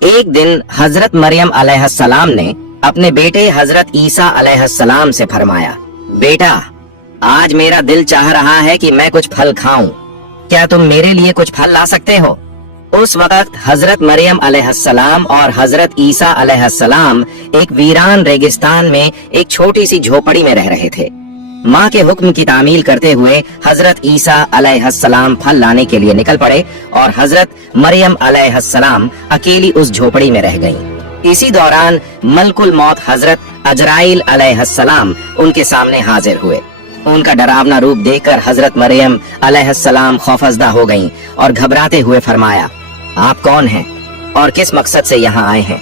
एक दिन हजरत मरियम अलैहिस्सलाम ने अपने बेटे हजरत ईसा अलैहिस्सलाम से फरमाया, बेटा आज मेरा दिल चाह रहा है कि मैं कुछ फल खाऊं, क्या तुम मेरे लिए कुछ फल ला सकते हो? उस वक्त हजरत मरियम अलैहिस्सलाम और हजरत ईसा अलैहिस्सलाम एक वीरान रेगिस्तान में एक छोटी सी झोपड़ी में रह रहे थे। माँ के हुक्म की तामील करते हुए हजरत ईसा अलैहिस्सलाम फल लाने के लिए निकल पड़े और हजरत मरियम अलैहिस्सलाम अकेली उस झोपड़ी में रह गईं। इसी दौरान मलकुल मौत हजरत अजराइल अलैहिस्सलाम उनके सामने हाजिर हुए। उनका डरावना रूप देखकर हजरत मरियम अलैहिस्सलाम खौफजदा हो गईं और घबराते हुए फरमाया, आप कौन हैं और किस मकसद से यहाँ आए हैं?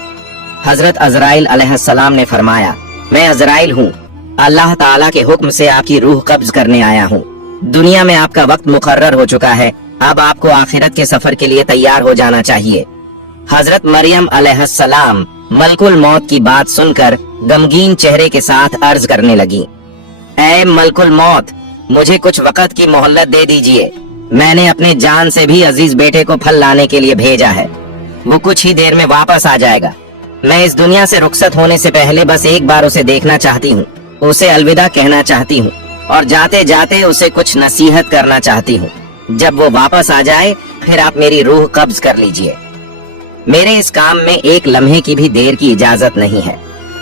हजरत अजराइल अलैहिस्सलाम ने फरमाया, मैं अजराइल हूँ, अल्लाह ताला के हुक्म से आपकी रूह कब्ज करने आया हूँ। दुनिया में आपका वक्त मुकर्रर हो चुका है, अब आपको आखिरत के सफर के लिए तैयार हो जाना चाहिए। हजरत मरियम अलैहिस्सलाम मलकुल मौत की बात सुनकर गमगीन चेहरे के साथ अर्ज करने लगी, ऐ मलकुल मौत, मुझे कुछ वक्त की मोहल्लत दे दीजिए। मैंने अपने जान से भी अजीज बेटे को फल लाने के लिए भेजा है, वो कुछ ही देर में वापस आ जाएगा। मैं इस दुनिया से रुखसत होने से पहले बस एक बार उसे देखना चाहती हूँ, उसे अलविदा कहना चाहती हूँ और जाते जाते उसे कुछ नसीहत करना चाहती हूँ। जब वो वापस आ जाए फिर आप मेरी रूह कब्ज कर लीजिए। मेरे इस काम में एक लम्हे की भी देर की इजाजत नहीं है।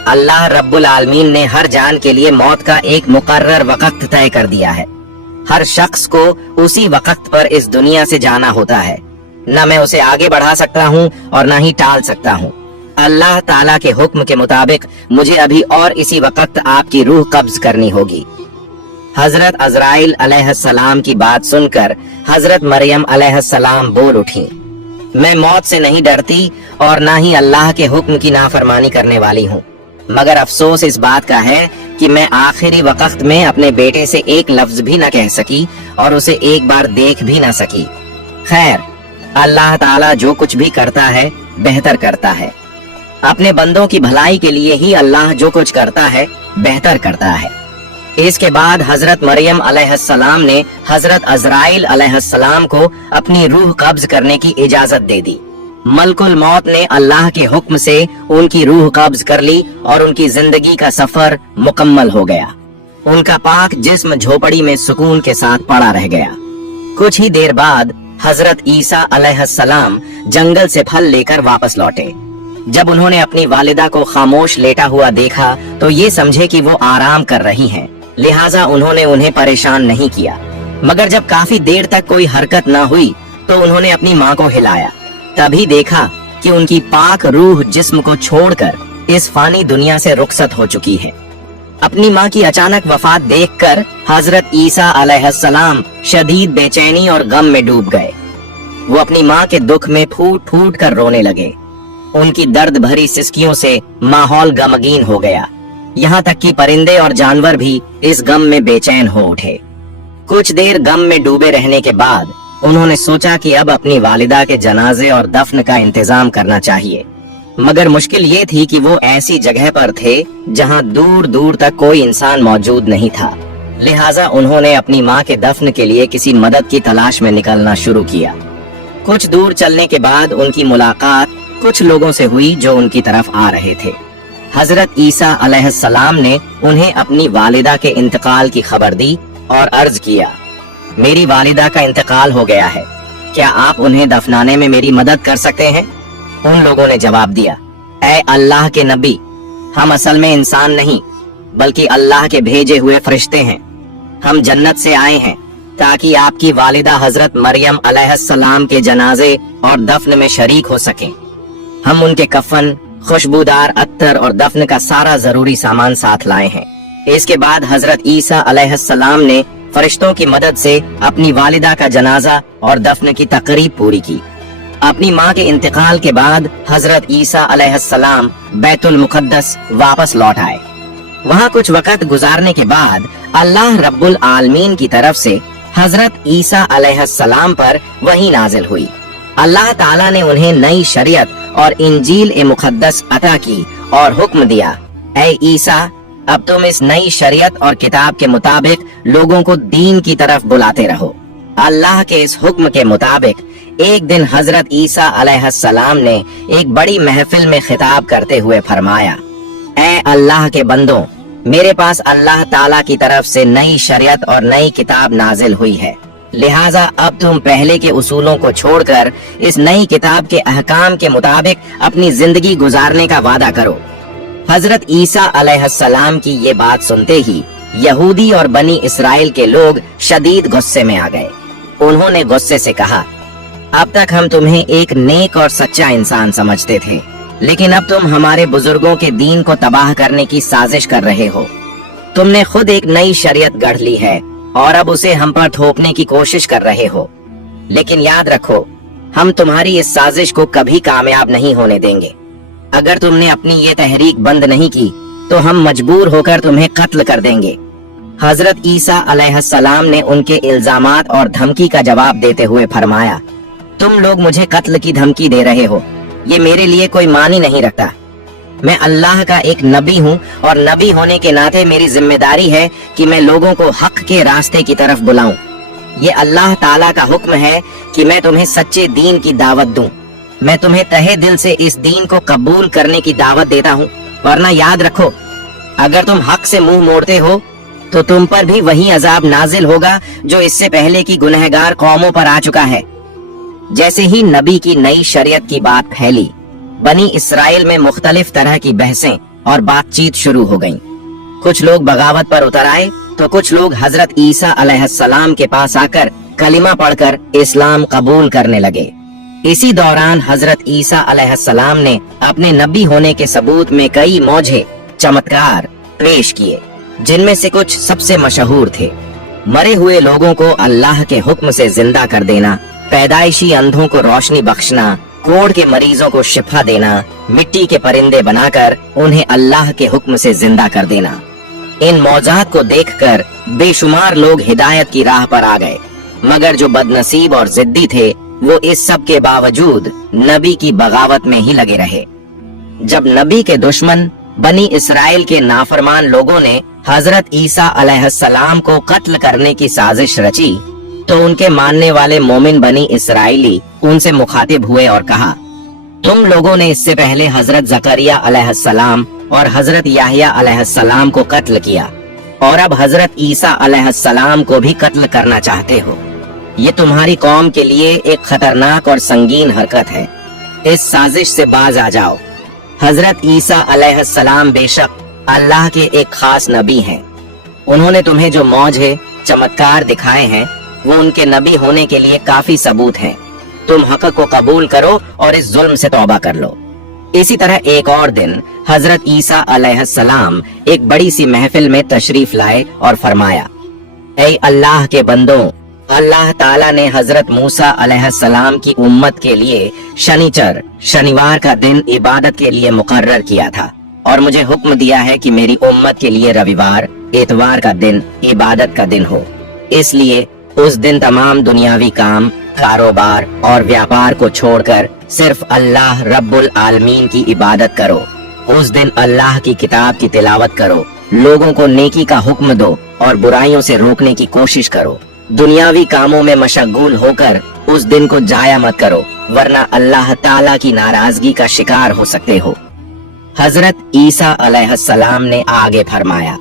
अल्लाह रब्बुल आलमीन ने हर जान के लिए मौत का एक मुकर्रर वक्त तय कर दिया है। हर शख्स को उसी वक्त पर इस दुनिया से जाना होता है। न मैं उसे आगे बढ़ा सकता हूँ और न ही टाल सकता हूँ। अल्लाह ताला के हुक्म के मुताबिक मुझे अभी और इसी वक्त आपकी रूह कब्ज करनी होगी। हजरत अजराइल अलैहिस्सलाम की बात सुनकर हजरत मरियम अलैहिस्सलाम बोल उठी, मैं मौत से नहीं डरती और ना ही अल्लाह के हुक्म की नाफरमानी करने वाली हूँ, मगर अफसोस इस बात का है कि मैं आखिरी वक्त में अपने बेटे से एक लफ्ज भी न कह सकी और उसे एक बार देख भी न सकी। खैर, अल्लाह ताला जो कुछ भी करता है बेहतर करता है। अपने बंदों की भलाई के लिए ही अल्लाह जो कुछ करता है बेहतर करता है। इसके बाद हजरत मरियम अलैहिस्सलाम ने हजरत अजराइल अलैहिस्सलाम को अपनी रूह कब्ज करने की इजाजत दे दी। मलकुल मौत ने अल्लाह के हुक्म से उनकी रूह कब्ज कर ली और उनकी जिंदगी का सफर मुकम्मल हो गया। उनका पाक जिस्म झोपड़ी में सुकून के साथ पड़ा रह गया। कुछ ही देर बाद हजरत ईसा अलैहिस्सलाम जंगल से फल लेकर वापस लौटे। जब उन्होंने अपनी वालिदा को खामोश लेटा हुआ देखा तो ये समझे कि वो आराम कर रही हैं, लिहाजा उन्होंने उन्हें परेशान नहीं किया। मगर जब काफी देर तक कोई हरकत न हुई तो उन्होंने अपनी माँ को हिलाया। तभी देखा कि उनकी पाक रूह जिस्म को छोड़कर इस फानी दुनिया से रुखसत हो चुकी है। अपनी माँ की अचानक वफात देखकर हजरत ईसा अलैहिस्सलाम शदीद बेचैनी और गम में डूब गए। वो अपनी माँ के दुख में फूट फूट कर रोने लगे। उनकी दर्द भरी सिसकियों से माहौल गमगीन हो गया। यहाँ तक कि परिंदे और जानवर भी इस गम में बेचैन हो उठे। कुछ देर गम में डूबे रहने के बाद उन्होंने सोचा कि अब अपनी वालिदा के जनाजे और दफन का इंतजाम करना चाहिए। मगर मुश्किल ये थी कि वो ऐसी जगह पर थे जहाँ दूर दूर तक कोई इंसान मौजूद नहीं था। लिहाजा उन्होंने अपनी माँ के दफन के लिए किसी मदद की तलाश में निकलना शुरू किया। कुछ दूर चलने के बाद उनकी मुलाकात कुछ लोगों से हुई जो उनकी तरफ आ रहे थे। हजरत ईसा अलैहिस्सलाम ने उन्हें अपनी वालिदा के इंतकाल की खबर दी और अर्ज किया, मेरी वालिदा का इंतकाल हो गया है, क्या आप उन्हें दफनाने में मेरी मदद कर सकते हैं? उन लोगों ने जवाब दिया, ऐ अल्लाह के नबी, हम असल में इंसान नहीं बल्कि अल्लाह के भेजे हुए फरिश्ते हैं। हम जन्नत से आए हैं ताकि आपकी वालिदा हजरत मरियम अलैहिस्सलाम के जनाजे और दफन में शरीक हो सकें। हम उनके कफन, खुशबूदार अत्तर और दफन का सारा जरूरी सामान साथ लाए हैं। इसके बाद हजरत ईसा अलैहिस्सलाम ने फरिश्तों की मदद से अपनी वालिदा का जनाजा और दफन की तकरीब पूरी की। अपनी माँ के इंतकाल के बाद हजरत ईसा अलैहिस्सलाम बैतुल मुकद्दस वापस लौट आए। वहाँ कुछ वक्त गुजारने के बाद अल्लाह रब्बुल आलमीन की तरफ से हजरत ईसा अलैहिस्सलाम पर वही नाजिल हुई। अल्लाह ताला ने उन्हें नई शरीयत और इंजील ए मुकद्दस अता की और हुक्म दिया, ऐ ईसा, अब तुम इस नई शरीयत और किताब के मुताबिक लोगों को दीन की तरफ बुलाते रहो। अल्लाह के इस हुक्म के मुताबिक एक दिन हजरत ईसा अलैहिस्सलाम ने एक बड़ी महफिल में खिताब करते हुए फरमाया, ऐ अल्लाह के बंदों, मेरे पास अल्लाह ताला की तरफ से नई शरीयत और नई किताब नाजिल हुई है, लिहाजा अब तुम पहले के उसूलों को छोड़कर इस नई किताब के अहकाम के मुताबिक अपनी जिंदगी गुजारने का वादा करो। हजरत ईसा अलैहिस्सलाम की ये बात सुनते ही यहूदी और बनी इसराइल के लोग शदीद गुस्से में आ गए। उन्होंने गुस्से से कहा, अब तक हम तुम्हें एक नेक और सच्चा इंसान समझते थे, लेकिन अब तुम हमारे बुजुर्गों के दीन को तबाह करने की साजिश कर रहे हो। तुमने खुद एक नई शरीयत गढ़ ली है और अब उसे हम पर थोपने की कोशिश कर रहे हो। लेकिन याद रखो, हम तुम्हारी इस साजिश को कभी कामयाब नहीं होने देंगे। अगर तुमने अपनी ये तहरीक बंद नहीं की तो हम मजबूर होकर तुम्हें कत्ल कर देंगे। हजरत ईसा अलैहिस्सलाम ने उनके इल्जामात और धमकी का जवाब देते हुए फरमाया, तुम लोग मुझे कत्ल की धमकी दे रहे हो, ये मेरे लिए कोई मानी नहीं रखता। मैं अल्लाह का एक नबी हूँ और नबी होने के नाते मेरी जिम्मेदारी है कि मैं लोगों को हक के रास्ते की तरफ बुलाऊं। ये अल्लाह ताला का हुक्म है कि मैं तुम्हें सच्चे दीन की दावत दूं। मैं तुम्हें तहे दिल से इस दीन को कबूल करने की दावत देता हूँ, वरना याद रखो, अगर तुम हक से मुंह मोड़ते हो तो तुम पर भी वही अजाब नाजिल होगा जो इससे पहले की गुनहगार कौमों पर आ चुका है। जैसे ही नबी की नई शरीयत की बात फैली, बनी इसराइल में मुख्तलिफ तरह की बहसें और बातचीत शुरू हो गईं। कुछ लोग बगावत पर उतर आए तो कुछ लोग हजरत ईसा अलैहिस्सलाम के पास आकर कलिमा पढ़कर इस्लाम कबूल करने लगे। इसी दौरान हजरत ईसा अलैहिस्सलाम ने अपने नबी होने के सबूत में कई मौजे चमत्कार पेश किए, जिनमें से कुछ सबसे मशहूर थे। मरे हुए लोगों को अल्लाह के हुक्म से जिंदा कर देना, पैदाइशी अंधों को रोशनी बख्शना, कोढ़ के मरीजों को शिफा देना, मिट्टी के परिंदे बनाकर उन्हें अल्लाह के हुक्म से जिंदा कर देना। इन मौजात को देखकर बेशुमार लोग हिदायत की राह पर आ गए, मगर जो बदनसीब और जिद्दी थे वो इस सब के बावजूद नबी की बगावत में ही लगे रहे। जब नबी के दुश्मन बनी इसराइल के नाफरमान लोगों ने हजरत ईसा अलैहिस्सलाम को कत्ल करने की साजिश रची तो उनके मानने वाले मोमिन बनी इसराइली उनसे मुखातिब हुए और कहा, तुम लोगों ने इससे पहले हजरत जकरिया अलैहिस्सलाम और हजरत याहिया अलैहिस्सलाम को कत्ल किया और अब हजरत ईसा अलैहिस्सलाम को भी कत्ल करना चाहते हो। ये तुम्हारी कौम के लिए एक खतरनाक और संगीन हरकत है। इस साजिश से बाज आ जाओ। हजरत ईसा अलैहिस्सलाम बेशक अल्लाह के एक खास नबी हैं। उन्होंने तुम्हें जो मौजे चमत्कार दिखाए हैं वो उनके नबी होने के लिए काफी सबूत हैं। तुम हक को कबूल करो और इस जुल्म से तौबा कर लो। इसी तरह एक और दिन हजरत ईसा अलैहिस्सलाम एक बड़ी सी महफिल में तशरीफ लाए और फरमाया, ऐ अल्लाह के बंदों, अल्लाह ताला ने हजरत मूसा अलैहिस्सलाम की उम्मत के लिए शनिवार का दिन इबादत के लिए मुकर्रर किया था और मुझे हुक्म दिया है कि मेरी उम्मत के लिए रविवार इतवार का दिन इबादत का दिन हो। इसलिए उस दिन तमाम दुनियावी काम, कारोबार और व्यापार को छोड़कर सिर्फ अल्लाह रब्बुल आलमीन की इबादत करो। उस दिन अल्लाह की किताब की तिलावत करो, लोगों को नेकी का हुक्म दो और बुराइयों से रोकने की कोशिश करो। दुनियावी कामों में मशगूल होकर उस दिन को जाया मत करो, वरना अल्लाह ताला की नाराजगी का शिकार हो सकते हो। हजरत ईसा अलैहिस्सलाम ने आगे फरमाया,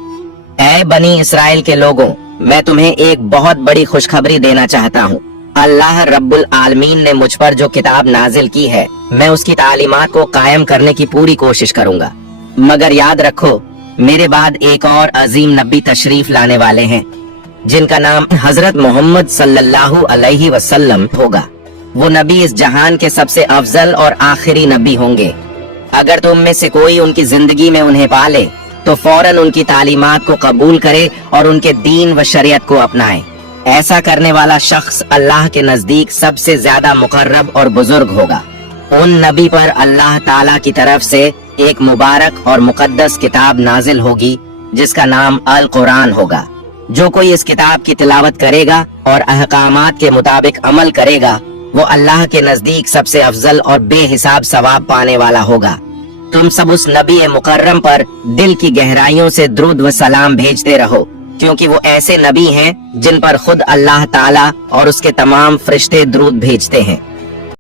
ऐ बनी इसराइल के लोगों, मैं तुम्हें एक बहुत बड़ी खुशखबरी देना चाहता हूँ। अल्लाह रब्बुल आलमीन ने मुझ पर जो किताब नाजिल की है, मैं उसकी तालीमात को कायम करने की पूरी कोशिश करूंगा। मगर याद रखो, मेरे बाद एक और अजीम नबी तशरीफ लाने वाले हैं, जिनका नाम हजरत मोहम्मद सल्लल्लाहु अलैहि वसल्लम होगा। वो नबी इस जहान के सबसे अफजल और आखिरी नबी होंगे। अगर तुम में से कोई उनकी जिंदगी में उन्हें पाले तो फौरन उनकी तालीमात को कबूल करे और उनके दीन व शरीयत को अपनाए। ऐसा करने वाला शख्स अल्लाह के नजदीक सबसे ज्यादा मुकर्रब और बुजुर्ग होगा। उन नबी पर अल्लाह ताला की तरफ से एक मुबारक और मुकद्दस किताब नाजिल होगी जिसका नाम अल कुरान होगा। जो कोई इस किताब की तिलावत करेगा और अहकामात के मुताबिक अमल करेगा, वो अल्लाह के नजदीक सबसे अफजल और बेहिसाब सवाब पाने वाला होगा। तुम सब उस नबी मुकर्रम पर दिल की गहराइयों से दुरूद व सलाम भेजते रहो, क्योंकि वो ऐसे नबी हैं जिन पर खुद अल्लाह ताला और उसके तमाम फरिश्ते दुरूद भेजते हैं।